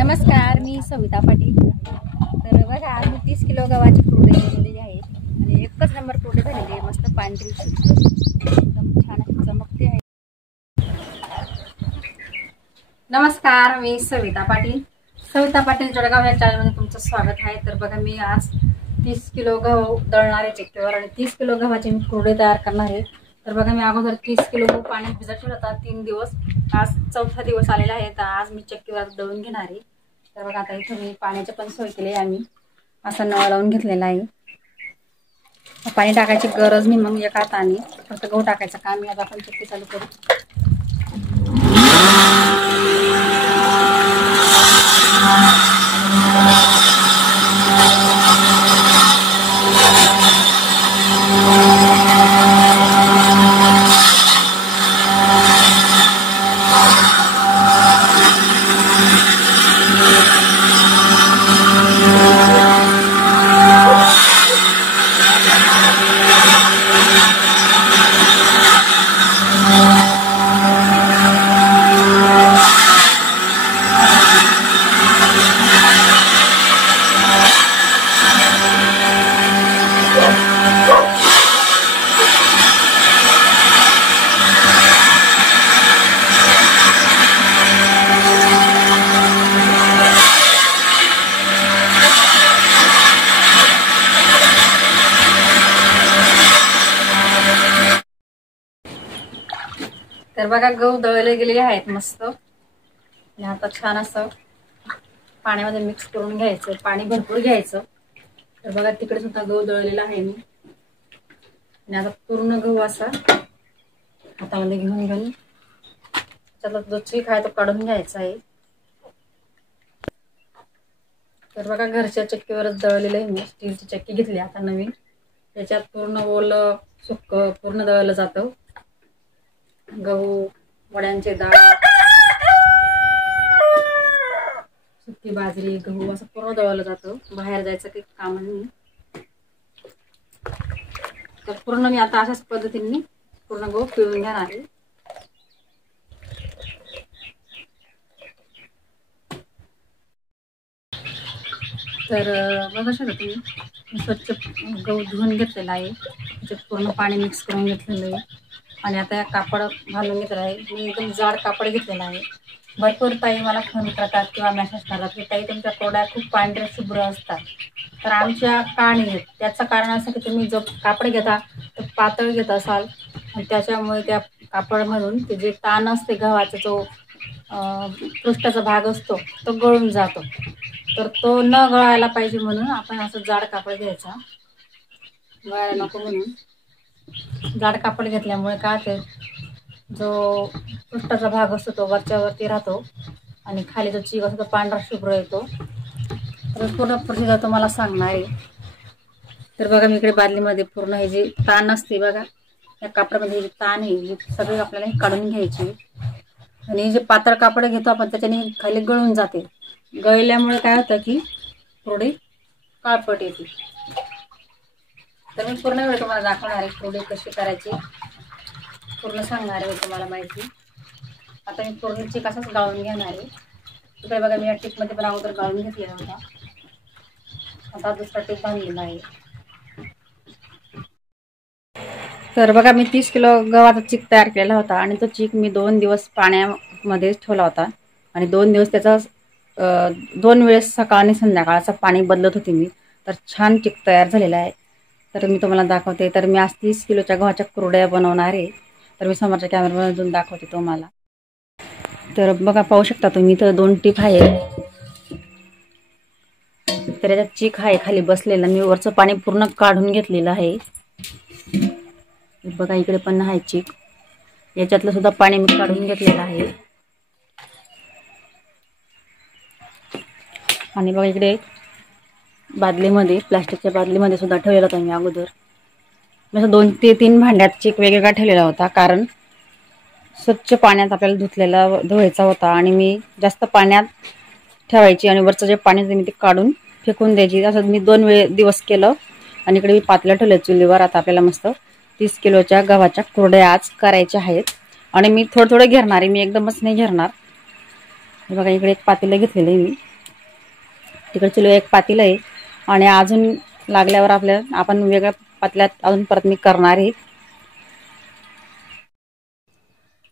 नमस्कार, मी सविता पाटील। तर बघा, आज मी 30 किलो गव्हाची कुरडे घेतलेली आहेत आणि एकच नंबर कुरडे झालेली आहे। मस्त पांढरी शुभ्र एकदम छान अशी चमकते आहे। नमस्कार, मी सविता पाटील जळगाव या चॅनलमध्ये तुमचं स्वागत आहे। तर बघा, मी आज 30 किलो गहू दळणार आहे चक्कीवर आणि 30 किलो गव्हाचे मी कुरडे तयार करणार आहे। तर बघा, मी अगोदर 30 किलो गहू पाण्यात भिजत ठेवला होता 3 दिवस। आज चौथा दिवस आलेला आहे, तर आज मी चक्कीवर दळून घेणार आहे। तर बघा, आता इथे मी पाण्याची पण सोय केली आहे। आम्ही असा नळ लावून घेतलेला आहे। पाणी टाकायची गरज नाही, मग एका हाताने फक्त गहू टाकायचं काम। आता आपण चक्की चालू करू। तर बघा, गहू दळले गेलेले आहेत मस्त आणि आता छान असं पाण्यामध्ये मिक्स करून घ्यायचं। पाणी भरपूर घ्यायचं। तर बघा, तिकडे सुद्धा गहू दळलेला आहे मी आणि आता पूर्ण गहू असा हातामध्ये घेऊन त्याचा जो चीक आहे तो काढून घ्यायचा आहे। तर बघा, घरच्या चक्कीवरच दळलेलं आहे मी। स्टीलची चक्की घेतली आता नवीन। त्याच्यात पूर्ण ओलं सुक्क पूर्ण दळलं जातं। गहू, वड्यांचे डाळ, सुकी बाजरी, गहू असं पूर्ण दळलं जातं। बाहेर जायचं काही काम नाही। तर पूर्ण मी आता अशाच पद्धतीने पूर्ण गहू पिळून घेणार आहे। तर बघा शकता तुम्ही, स्वच्छ गहू धुवून घेतलेला आहे। त्याच्यात पूर्ण पाणी मिक्स करून घेतलेलं आहे आणि आता या कापड घालून घेतलं आहे। मी एकदम जाड कापड घेतलेला आहे। भरपूर ताई मला फोन करतात किंवा मेसेज करतात की ताई, तुमच्या कुरड्या खूप पांढऱ्या शुभ्र असतात। तर आमच्या का नाही आहेत त्याचं कारण असं की तुम्ही जो कापड घेता तो पातळ घेत असाल आणि त्याच्यामुळे त्या कापडमधून ते जे ताण असते गव्हाचा जो पृष्ठाचा भाग असतो तो गळून जातो। तर तो न गळायला पाहिजे म्हणून आपण असं जाड कापड घ्यायचा, गळायला नको म्हणून। जाड कापड घेतल्यामुळे काय ते जो पृष्ठाचा भाग असतो तो वरच्यावरती राहतो आणि खाली जो चीक असतो तो पांढरा शुभ्र येतो। तर पूर्ण प्रोसिजर तुम्हाला सांगणार आहे। तर बघा, मी इकडे बादलीमध्ये पूर्ण हे जे ताण असते बघा, या कापडामध्ये जे ताण आहे हे सगळे आपल्याला काढून घ्यायचे आणि जे पातळ कापड घेतो आपण त्याच्याने खाली गळून जाते। गळल्यामुळे काय होतं की थोडी काळपट येते। तर मी पूर्ण वेळ तुम्हाला दाखवणार आहे कुरडे कशी करायची, पूर्ण सांगणार आहे तुम्हाला माहिती। आता मी पूर्ण चीक असाच गाळून घेणार आहे। इकडे बघा, मी या टीपमध्ये पण अगोदर गाळून घेतलेला होता। आता दुसरा टीप बांधलेला आहे। तर बघा, मी 30 किलो गव्हाचा चीक तयार केला होता आणि तो चीक मी 2 दिवस पाण्यामध्ये ठेवला होता आणि 2 दिवस त्याचा 2 वेळेस सकाळ आणि संध्याकाळचं पाणी बदलत होते मी। तर छान चीक तयार झालेला आहे। तर मी तुम्हाला दाखवते। तर मी आज 30 किलोच्या गव्हाच्या कुरड्या बनवणार आहे। तर मी समोरच्या कॅमेरामधून दाखवते तुम्हाला। तर बघा, पाहू शकता तुम्ही, तर 2 टीप आहे। तर याच्यात चीक आहे खाली बसलेला, मी वरचं पाणी पूर्ण काढून घेतलेलं आहे। बघा, इकडे पण आहे चीक, याच्यातलं सुद्धा पाणी मी काढून घेतलेलं आहे। आणि बघा, इकडे बादलीमध्ये, प्लास्टिकच्या बादलीमध्ये सुद्धा ठेवलेला होता मी अगोदर। मी 2 ते 3 भांड्यात चीक वेगवेगळा ठेवलेला होता, कारण स्वच्छ पाण्यात आपल्याला धुवायचा होता आणि मी जास्त पाण्यात ठेवायची आणि वरचं जे पाणी मी ते काढून फेकून द्यायची। असं मी 2 दिवस केलं आणि इकडे मी पातेलं ठेवलं चुलीवर। आता आपल्याला मस्त 30 किलोच्या गव्हाच्या कुरड्या आज करायच्या आहेत आणि मी थोडं थोडं घेणार आहे, मी एकदमच नाही घेणार। हे बघा, इकडे एक पातेलं घेतलेलं आहे मी तिकडे चुलीवर एक पातेलं आहे आणि अजून लागल्यावर आपण वेगळ्या पातेल्यात अजून परत मी करणार आहे.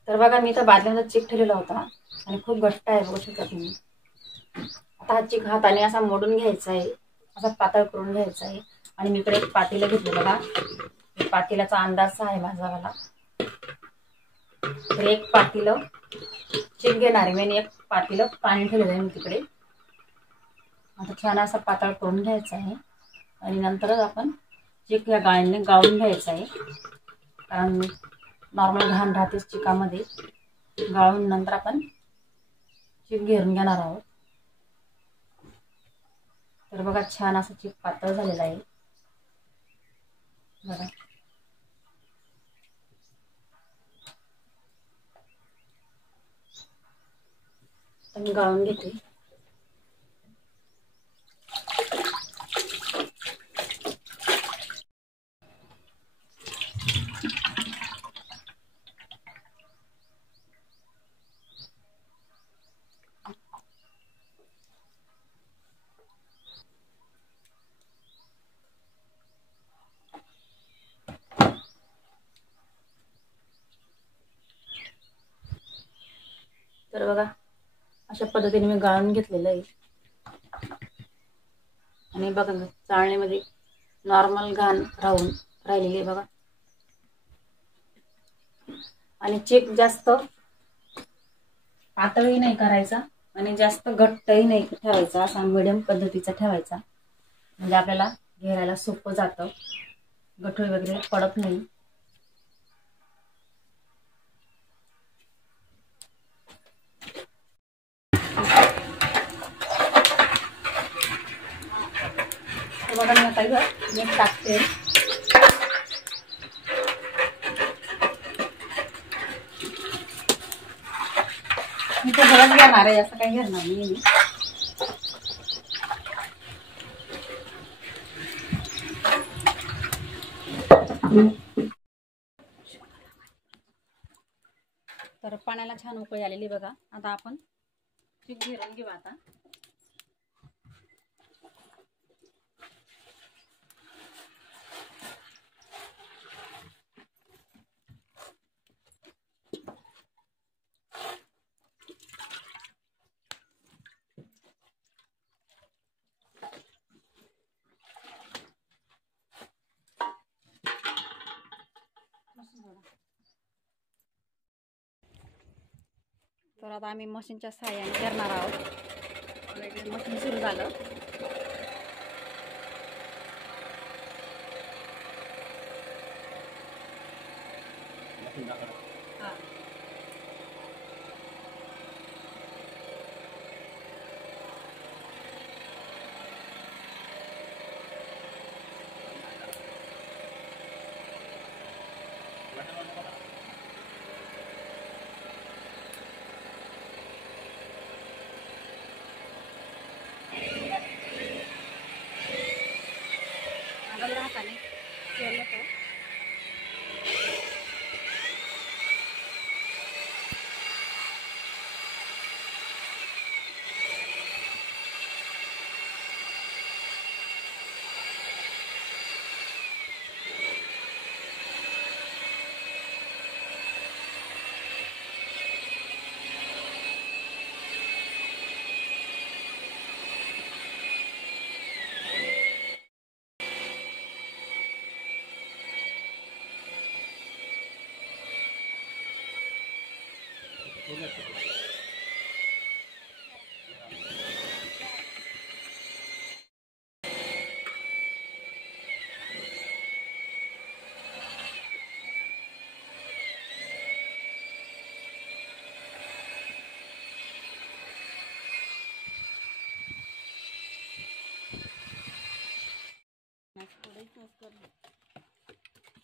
तर बघा मी तर बादल्यांचा चिक ठेवलेला होता आणि खूप घट्ट आहे, बघू शकता तुम्ही. आता हा चिक हाताने असा मोडून घ्यायचा आहे, असा पातळ करून घ्यायचा आहे. आणि मी इकडे एक पातेलं घेतलं बघा, पातेल्याचा अंदाज आहे माझावाला. तर एक पातेलं चिक घेणार आहे मी, एक पातेलं पाणी ठेवलेलं आहे मी तिकडे. आता छान असा पातळ करून घ्यायचा आहे आणि नंतरच आपण चिक या गाळणीने गाळून घ्यायचा आहे, कारण नॉर्मल घाण राहतेच चिकामध्ये. गाळून नंतर आपण चिक घेऊन घेणार आहोत. तर बघा छान असं चिक पातळ झालेलं आहे बघा. मी गाळून घेते. तर बघा अशा पद्धतीने मी गाळून घेतलेलं आहे. आणि बघा चाळणीमध्ये नॉर्मल घाण राहिलेली आहे बघा. आणि चिक जास्त पातळही नाही करायचा आणि जास्त घट्टही नाही ठेवायचा, असा मिडियम पद्धतीचा ठेवायचा, म्हणजे आपल्याला घेरायला सोपं जातं, गठोळी वगैरे पडत नाही. बघा मी आता मीठ टाकते. मी ते हळद घेणार आहे, असं काही घेणार नाही मी. तर पाण्याला छान उकळी आलेली बघा. आता आपण चिक घेरून घेऊ. आता आम्ही मशीनच्या सहाय्याने करणार आहोत. मशीन सुरू झालं. हाताने केलं तर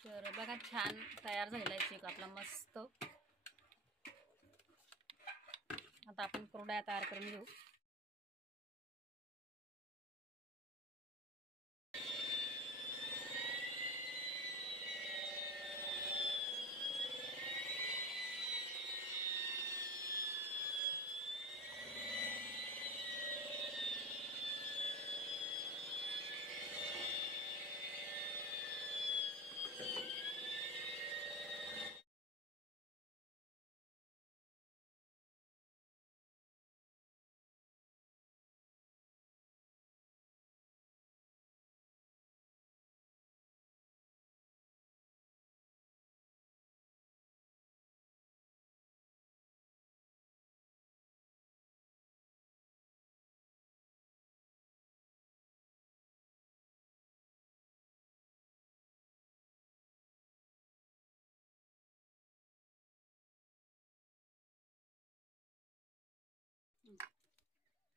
तर बघा छान तयार झालेला आहे चिक आपला मस्त. आता आपण कुरडया तयार करून घेऊ.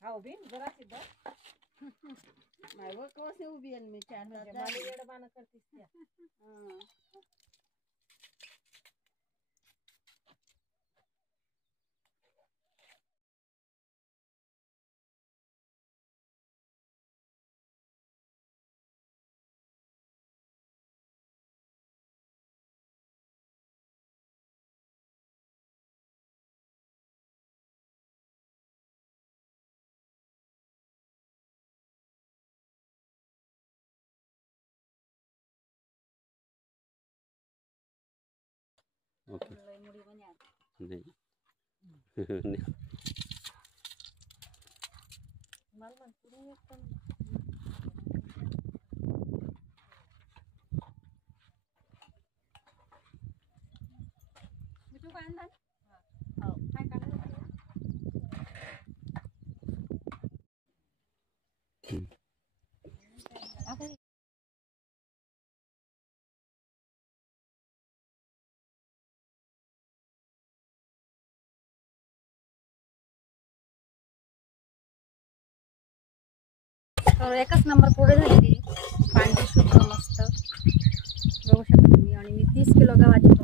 हा उभी जरा सिद्ध नाही व कसे उभी आहे मी चार मला येडबाना करतीस त्या ओके मुड़ी बना नहीं मला म्हणतो एकदम मी तू काय आणणार हो काय काढणार आता तर एकच नंबर पुढे झालेली पांढरी शुभ्र मस्त बघू शकता तुम्ही आणि मी 30 किलो गव्हाची